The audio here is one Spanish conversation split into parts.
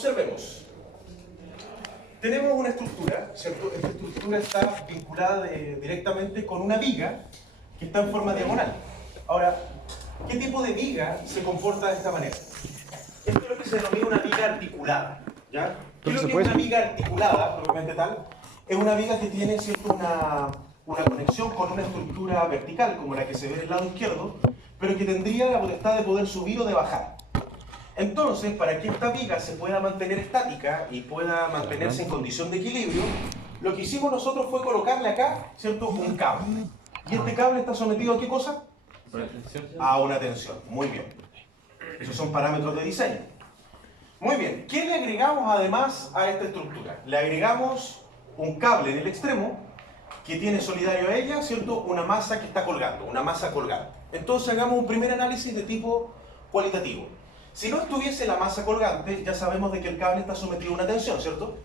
Observemos. Tenemos una estructura, ¿cierto? Esta estructura está vinculada directamente con una viga que está en forma diagonal. Ahora, ¿qué tipo de viga se comporta de esta manera? Esto es lo que se denomina una viga articulada, ¿ya? ¿Qué es lo que es una viga articulada, propiamente tal? Es una viga que tiene, ¿cierto?, una conexión con una estructura vertical, como la que se ve del lado izquierdo, pero que tendría la potestad de poder subir o de bajar. Entonces, para que esta viga se pueda mantener estática y pueda mantenerse en condición de equilibrio, lo que hicimos nosotros fue colocarle acá, ¿cierto?, un cable. ¿Y este cable está sometido a qué cosa? A una tensión. Muy bien. Esos son parámetros de diseño. Muy bien. ¿Qué le agregamos además a esta estructura? Le agregamos un cable en el extremo que tiene solidario a ella, ¿cierto?, una masa que está colgando, una masa colgante. Entonces hagamos un primer análisis de tipo cualitativo. Si no estuviese la masa colgante, ya sabemos de que el cable está sometido a una tensión, ¿cierto?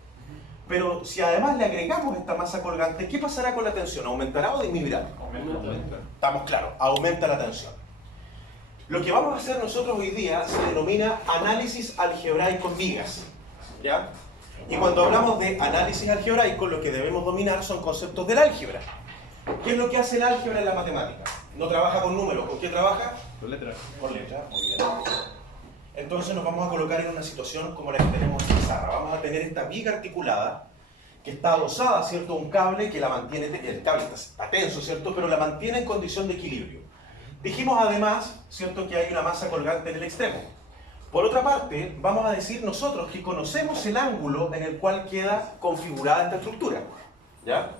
Pero si además le agregamos esta masa colgante, ¿qué pasará con la tensión? ¿Aumentará o disminuirá? Aumenta. Estamos claros, aumenta la tensión. Lo que vamos a hacer nosotros hoy día se denomina análisis algebraico en vigas, ¿ya? Y cuando hablamos de análisis algebraico, lo que debemos dominar son conceptos del álgebra. ¿Qué es lo que hace el álgebra en la matemática? No trabaja con números, ¿con qué trabaja? Con letras. Con letras, muy bien. Entonces nos vamos a colocar en una situación como la que tenemos en pizarra. Vamos a tener esta viga articulada que está adosada, ¿cierto?, a un cable que la mantiene, el cable está tenso, ¿cierto?, pero la mantiene en condición de equilibrio. Dijimos además, ¿cierto?, que hay una masa colgante en el extremo. Por otra parte, vamos a decir nosotros que conocemos el ángulo en el cual queda configurada esta estructura, ¿ya?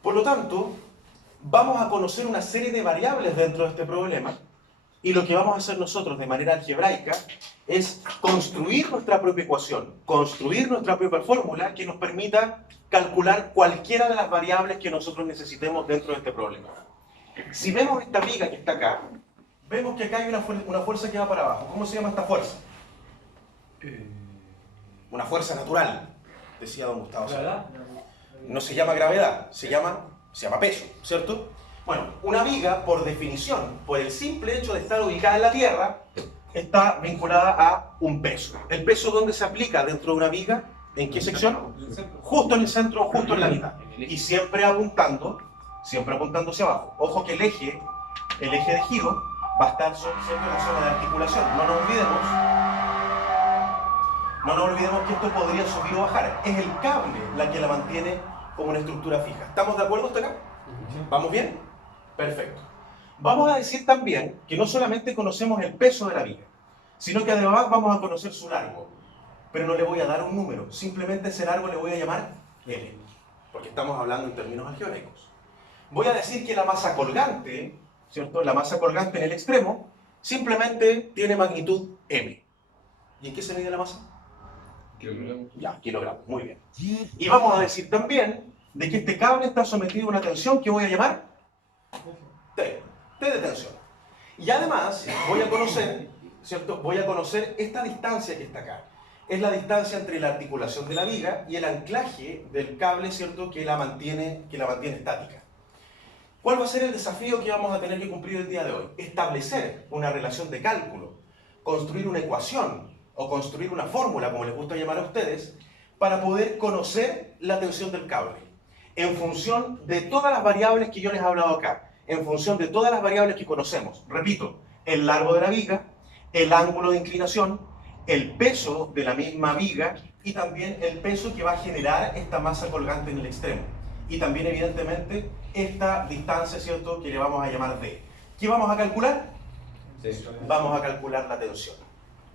Por lo tanto, vamos a conocer una serie de variables dentro de este problema. Y lo que vamos a hacer nosotros de manera algebraica es construir nuestra propia ecuación, construir nuestra propia fórmula que nos permita calcular cualquiera de las variables que nosotros necesitemos dentro de este problema. Si vemos esta viga que está acá, vemos que acá hay una fuerza que va para abajo. ¿Cómo se llama esta fuerza? Una fuerza natural, decía don Gustavo. No se llama gravedad, se llama peso, ¿cierto? Bueno, una viga, por definición, por el simple hecho de estar ubicada en la Tierra, está vinculada a un peso. ¿El peso dónde se aplica dentro de una viga? ¿En qué sección? Justo en el centro, justo en la mitad. Y siempre apuntando hacia abajo. Ojo que el eje de giro va a estar siempre en la zona de articulación. No nos olvidemos que esto podría subir o bajar. Es el cable la que la mantiene como una estructura fija. ¿Estamos de acuerdo hasta acá? ¿Vamos bien? Perfecto. Vamos a decir también que no solamente conocemos el peso de la viga, sino que además vamos a conocer su largo. Pero no le voy a dar un número, simplemente ese largo le voy a llamar L, porque estamos hablando en términos algebraicos. Voy a decir que la masa colgante, ¿cierto?, la masa colgante en el extremo, simplemente tiene magnitud M. ¿Y en qué se mide la masa? Kilogramos. Ya, kilogramos, muy bien. Y vamos a decir también de que este cable está sometido a una tensión que voy a llamar T de tensión. Y además voy a conocer, ¿cierto?, voy a conocer esta distancia que está acá. Es la distancia entre la articulación de la viga y el anclaje del cable, ¿cierto?, que la mantiene estática. ¿Cuál va a ser el desafío que vamos a tener que cumplir el día de hoy? Establecer una relación de cálculo, construir una ecuación o construir una fórmula, como les gusta llamar a ustedes, para poder conocer la tensión del cable en función de todas las variables que yo les he hablado acá, en función de todas las variables que conocemos. Repito, el largo de la viga, el ángulo de inclinación, el peso de la misma viga y también el peso que va a generar esta masa colgante en el extremo. Y también, evidentemente, esta distancia, ¿cierto?, que le vamos a llamar D. ¿Qué vamos a calcular? Vamos a calcular la tensión.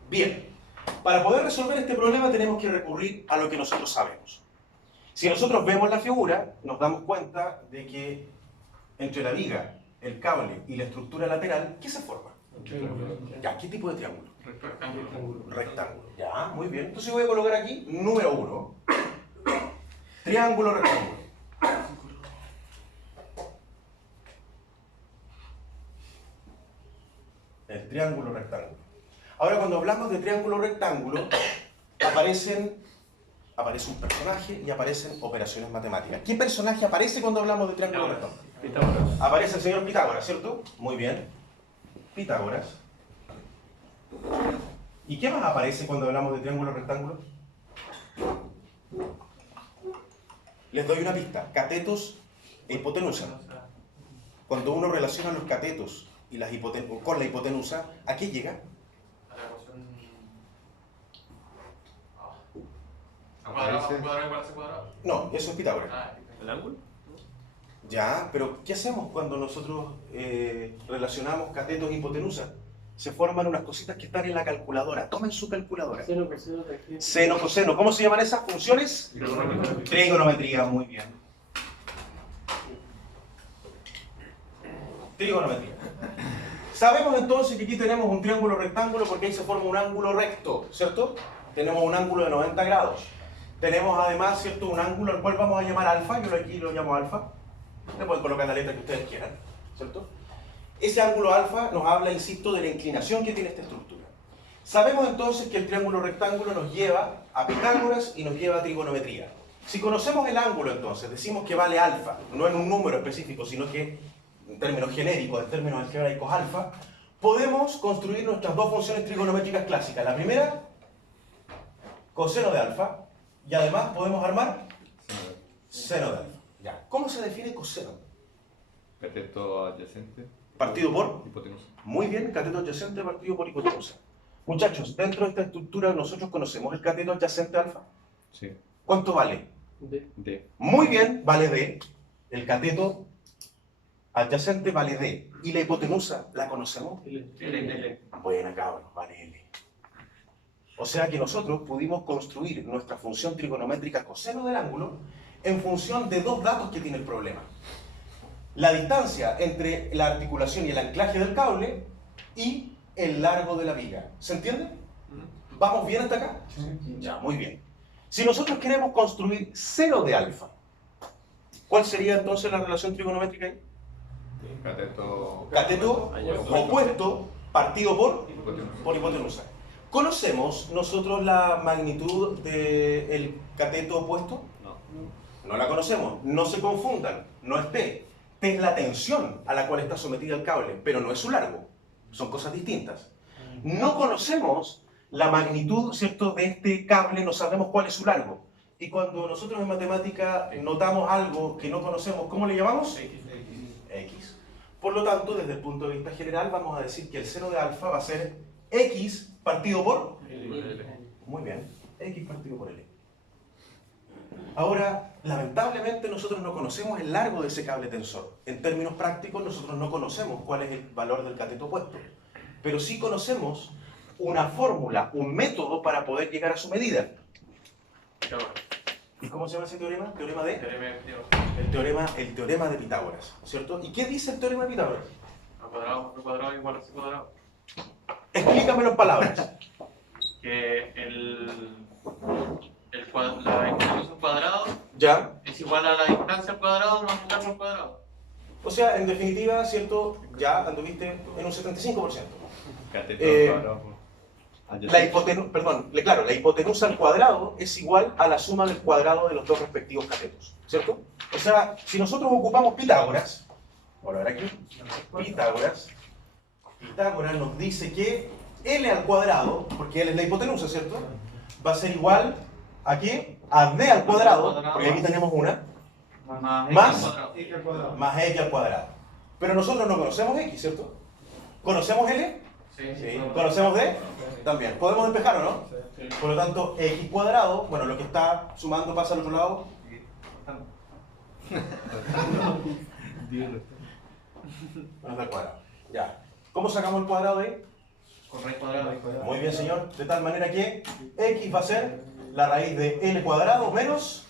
Bien, para poder resolver este problema tenemos que recurrir a lo que nosotros sabemos. Si nosotros vemos la figura, nos damos cuenta de que entre la viga, el cable y la estructura lateral, ¿qué se forma? Ya, ¿qué tipo de triángulo? Rectángulo. Ya, muy bien. Entonces voy a colocar aquí, número 1, triángulo rectángulo. El triángulo rectángulo. Ahora, cuando hablamos de triángulo rectángulo, aparece un personaje y aparecen operaciones matemáticas. ¿Qué personaje aparece cuando hablamos de triángulo rectángulo? Pitágoras. Aparece el señor Pitágoras, ¿cierto? Muy bien. Pitágoras. ¿Y qué más aparece cuando hablamos de triángulo rectángulo? Les doy una pista. Catetos e hipotenusa. Cuando uno relaciona los catetos y con la hipotenusa, ¿a qué llega? A la ecuación. Aparece. Cuadrado igual a C cuadrado. No, eso es Pitágoras. ¿El ángulo? Ya, pero ¿qué hacemos cuando nosotros relacionamos catetos e hipotenusa? Se forman unas cositas que están en la calculadora. Tomen su calculadora. Seno, coseno, tangente. Seno, coseno. ¿Cómo se llaman esas funciones? Trigonometría, muy bien. Trigonometría. Sabemos entonces que aquí tenemos un triángulo rectángulo porque ahí se forma un ángulo recto, ¿cierto? Tenemos un ángulo de 90 grados. Tenemos además, ¿cierto?, un ángulo al cual vamos a llamar alfa. Yo aquí lo llamo alfa. Le pueden colocar la letra que ustedes quieran, ¿cierto? Ese ángulo alfa nos habla, insisto, de la inclinación que tiene esta estructura. Sabemos entonces que el triángulo rectángulo nos lleva a Pitágoras y nos lleva a trigonometría. Si conocemos el ángulo, entonces, decimos que vale alfa, no en un número específico, sino que en términos genéricos, en términos algebraicos alfa, podemos construir nuestras dos funciones trigonométricas clásicas. La primera, coseno de alfa, y además podemos armar seno de alfa. Ya. ¿Cómo se define coseno? Cateto adyacente. Partido por... Hipotenusa. Muy bien, cateto adyacente partido por hipotenusa. Muchachos, dentro de esta estructura nosotros conocemos el cateto adyacente alfa. Sí. ¿Cuánto vale? D. D. Muy bien, vale D. El cateto adyacente vale D. ¿Y la hipotenusa la conocemos? L. Buena, cabrón, vale L. O sea que nosotros pudimos construir nuestra función trigonométrica coseno del ángulo en función de dos datos que tiene el problema. La distancia entre la articulación y el anclaje del cable y el largo de la viga. ¿Se entiende? ¿Vamos bien hasta acá? Sí. Ya, muy bien. Si nosotros queremos construir seno de alfa, ¿cuál sería entonces la relación trigonométrica ahí? Cateto. Cateto opuesto partido Hipotenusa. por hipotenusa. ¿Conocemos nosotros la magnitud del cateto opuesto? No. No la conocemos. No se confundan. No es T. T es la tensión a la cual está sometida el cable, pero no es su largo. Son cosas distintas. No conocemos la magnitud, ¿cierto?, de este cable, no sabemos cuál es su largo. Y cuando nosotros en matemática notamos algo que no conocemos, ¿cómo le llamamos? X. Por lo tanto, desde el punto de vista general, vamos a decir que el seno de alfa va a ser X partido por... Muy bien, X partido por L. Ahora, lamentablemente nosotros no conocemos el largo de ese cable tensor. En términos prácticos, nosotros no conocemos cuál es el valor del cateto opuesto. Pero sí conocemos una fórmula, un método para poder llegar a su medida. ¿Y cómo se llama ese teorema? ¿Teorema de? El teorema de Pitágoras, ¿cierto? ¿Y qué dice el teorema de Pitágoras? A cuadrado igual a C cuadrado. Explícamelo en palabras. Que la hipotenusa al cuadrado ¿Ya? es igual a la distancia al cuadrado más el largo al cuadrado. O sea, en definitiva, ¿cierto? Ya anduviste en un 75%. Cateto cuadrado. La hipotenusa al cuadrado es igual a la suma del cuadrado de los dos respectivos catetos, ¿cierto? O sea, si nosotros ocupamos Pitágoras, por ver aquí, Pitágoras nos dice que L al cuadrado, porque L es la hipotenusa, ¿cierto? Va a ser igual ¿a qué? A D al cuadrado, porque aquí tenemos una, X al cuadrado. más X al cuadrado. Pero nosotros no conocemos X, ¿cierto? ¿Conocemos L? Sí. ¿Conocemos D? También. ¿Podemos despejar o no? Sí. Por lo tanto, X cuadrado, bueno, lo que está sumando pasa al otro lado. Menos al cuadrado. Ya. ¿Cómo sacamos el cuadrado de ahí? Con raíz cuadrada. Muy bien, señor. De tal manera que X va a ser la raíz de L cuadrado menos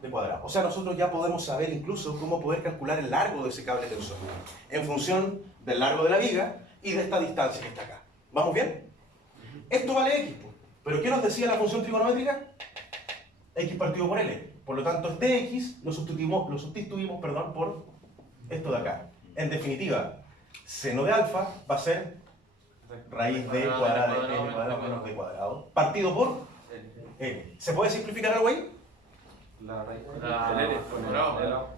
D cuadrado. O sea, nosotros ya podemos saber incluso cómo poder calcular el largo de ese cable tensor en función del largo de la viga y de esta distancia que está acá. ¿Vamos bien? Esto vale X, pues. ¿Pero qué nos decía la función trigonométrica? X partido por L. Por lo tanto, este X lo sustituimos por esto de acá. En definitiva, seno de alfa va a ser raíz de cuadrada de L cuadrado menos D cuadrado, partido por L. ¿Se puede simplificar algo ahí? La cuadrado.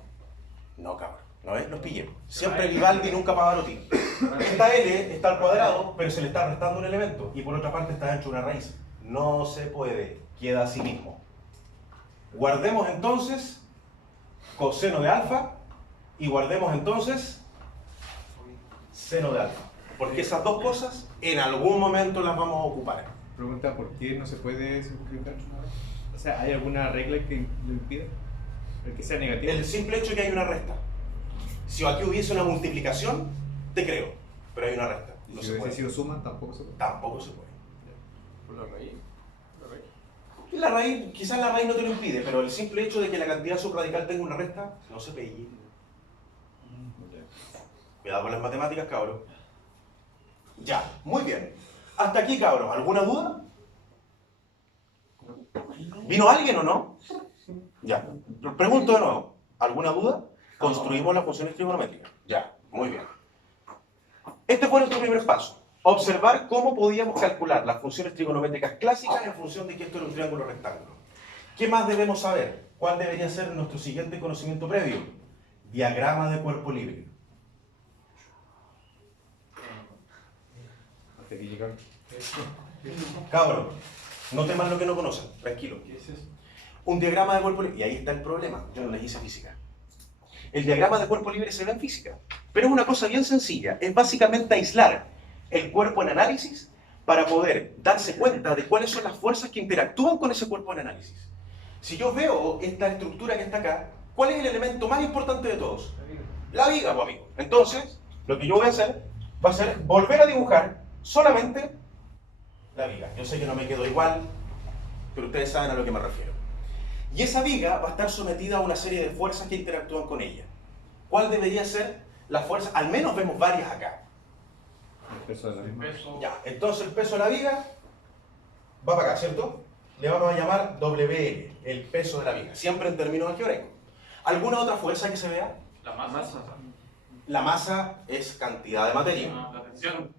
No, cabrón. ¿No ves? Los pillé. Siempre Vivaldi, nunca Pavarotti. Esta L está al cuadrado, pero se le está restando un elemento. Y por otra parte está dentro de una raíz. No se puede. Queda a sí mismo. Guardemos entonces coseno de alfa y guardemos entonces seno de alfa. Porque esas dos cosas en algún momento las vamos a ocupar. Pregunta, ¿por qué no se puede simplificar? O sea, ¿hay alguna regla que lo impida? ¿El que sea negativo? El simple hecho de que hay una resta. Si aquí hubiese una multiplicación, te creo, pero hay una resta. Y No si se hubiese puede. sido suma, tampoco se puede. Tampoco se puede. Por la raíz. Y la raíz, quizás la raíz no te lo impide, pero el simple hecho de que la cantidad subradical tenga una resta, no se pille. Cuidado con las matemáticas, cabros. Ya, muy bien. Hasta aquí, cabros. ¿Alguna duda? ¿Vino alguien o no? Ya. Pregunto de nuevo. ¿Alguna duda? Construimos las funciones trigonométricas. Ya, muy bien. Este fue nuestro primer paso. Observar cómo podíamos calcular las funciones trigonométricas clásicas en función de que esto era un triángulo rectángulo. ¿Qué más debemos saber? ¿Cuál debería ser nuestro siguiente conocimiento previo? Diagrama de cuerpo libre. Hasta aquí llegaron. Cabros, no teman lo que no conocen, tranquilo. ¿Qué es eso? Un diagrama de cuerpo libre, y ahí está el problema, yo no les hice física. El diagrama de cuerpo libre se ve en física, pero es una cosa bien sencilla, es básicamente aislar el cuerpo en análisis para poder darse cuenta de cuáles son las fuerzas que interactúan con ese cuerpo en análisis. Si yo veo esta estructura que está acá, ¿cuál es el elemento más importante de todos? La viga, pues, amigo. Entonces, lo que yo voy a hacer va a ser volver a dibujar solamente la viga. Yo sé que no me quedo igual, pero ustedes saben a lo que me refiero. Y esa viga va a estar sometida a una serie de fuerzas que interactúan con ella. ¿Cuál debería ser la fuerza? Al menos vemos varias acá. El peso de la misma. Ya, entonces el peso de la viga va para acá, ¿cierto? Le vamos a llamar WL, el peso de la viga, siempre en términos algebraicos. ¿Alguna otra fuerza que se vea? La masa. La masa es cantidad de materia. La tensión.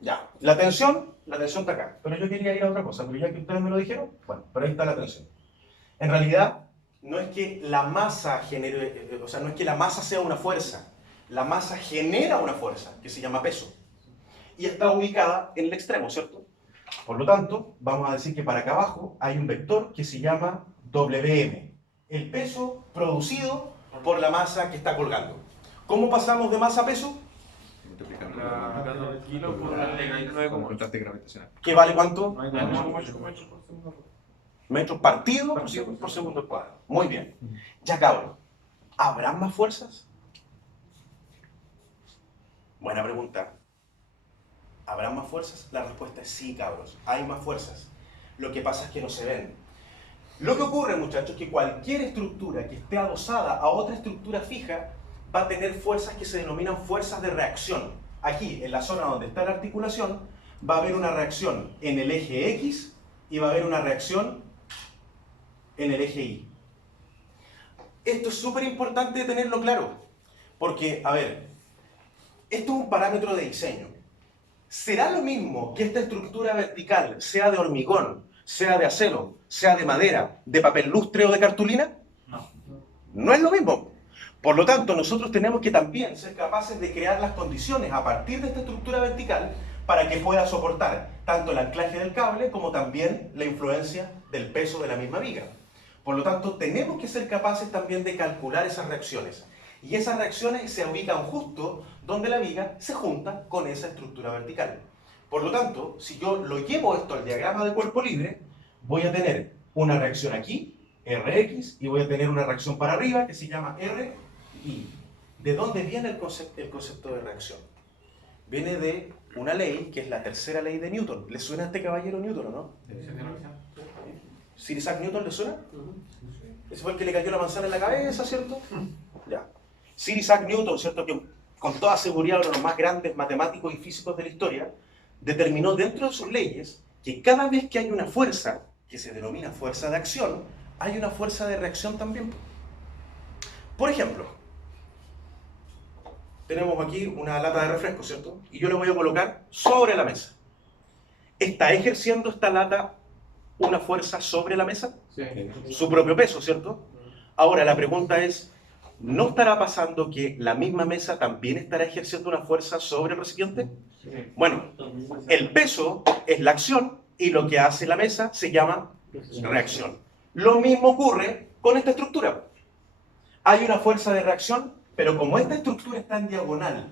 Ya, la tensión está acá. Pero yo quería ir a otra cosa, pero ya que ustedes me lo dijeron, bueno, pero ahí está la tensión. En realidad, no es que la masa genere, o sea, no es que la masa sea una fuerza. La masa genera una fuerza, que se llama peso. Y está ubicada en el extremo, ¿cierto? Por lo tanto, vamos a decir que para acá abajo hay un vector que se llama WM. El peso producido por la masa que está colgando. ¿Cómo pasamos de masa a peso? Multiplicando El kilo por con contraste gravitacional. ¿Qué vale cuánto? No hay Metros partido por segundo al cuadrado. Muy bien. Ya, cabrón. ¿Habrán más fuerzas? Buena pregunta. ¿Habrán más fuerzas? La respuesta es sí, cabros. Hay más fuerzas. Lo que pasa es que no se ven. Lo que ocurre, muchachos, es que cualquier estructura que esté adosada a otra estructura fija va a tener fuerzas que se denominan fuerzas de reacción. Aquí, en la zona donde está la articulación, va a haber una reacción en el eje X y va a haber una reacción en el eje Y. Esto es súper importante tenerlo claro, porque, a ver, esto es un parámetro de diseño. ¿Será lo mismo que esta estructura vertical sea de hormigón, sea de acero, sea de madera, de papel lustre o de cartulina? No. No es lo mismo. Por lo tanto, nosotros tenemos que también ser capaces de crear las condiciones a partir de esta estructura vertical para que pueda soportar tanto el anclaje del cable como también la influencia del peso de la misma viga. Por lo tanto, tenemos que ser capaces también de calcular esas reacciones. Y esas reacciones se ubican justo donde la viga se junta con esa estructura vertical. Por lo tanto, si yo lo llevo esto al diagrama de cuerpo libre, voy a tener una reacción aquí, Rx, y voy a tener una reacción para arriba que se llama RY. ¿De dónde viene el concepto de reacción? Viene de una ley que es la tercera ley de Newton. ¿Le suena a este caballero Newton o no? ¿Sir Isaac Newton le suena? Ese fue el que le cayó la manzana en la cabeza, ¿cierto? Ya. Sir Isaac Newton, ¿cierto? Que con toda seguridad uno de los más grandes matemáticos y físicos de la historia, determinó dentro de sus leyes que cada vez que hay una fuerza, que se denomina fuerza de acción, hay una fuerza de reacción también. Por ejemplo, tenemos aquí una lata de refresco, ¿cierto? Y yo le voy a colocar sobre la mesa. ¿Está ejerciendo esta lata una fuerza sobre la mesa? Sí. Su propio peso, ¿cierto? Ahora la pregunta es, ¿no estará pasando que la misma mesa también estará ejerciendo una fuerza sobre el recipiente? Bueno, el peso es la acción y lo que hace la mesa se llama reacción. Lo mismo ocurre con esta estructura. Hay una fuerza de reacción, pero como esta estructura está en diagonal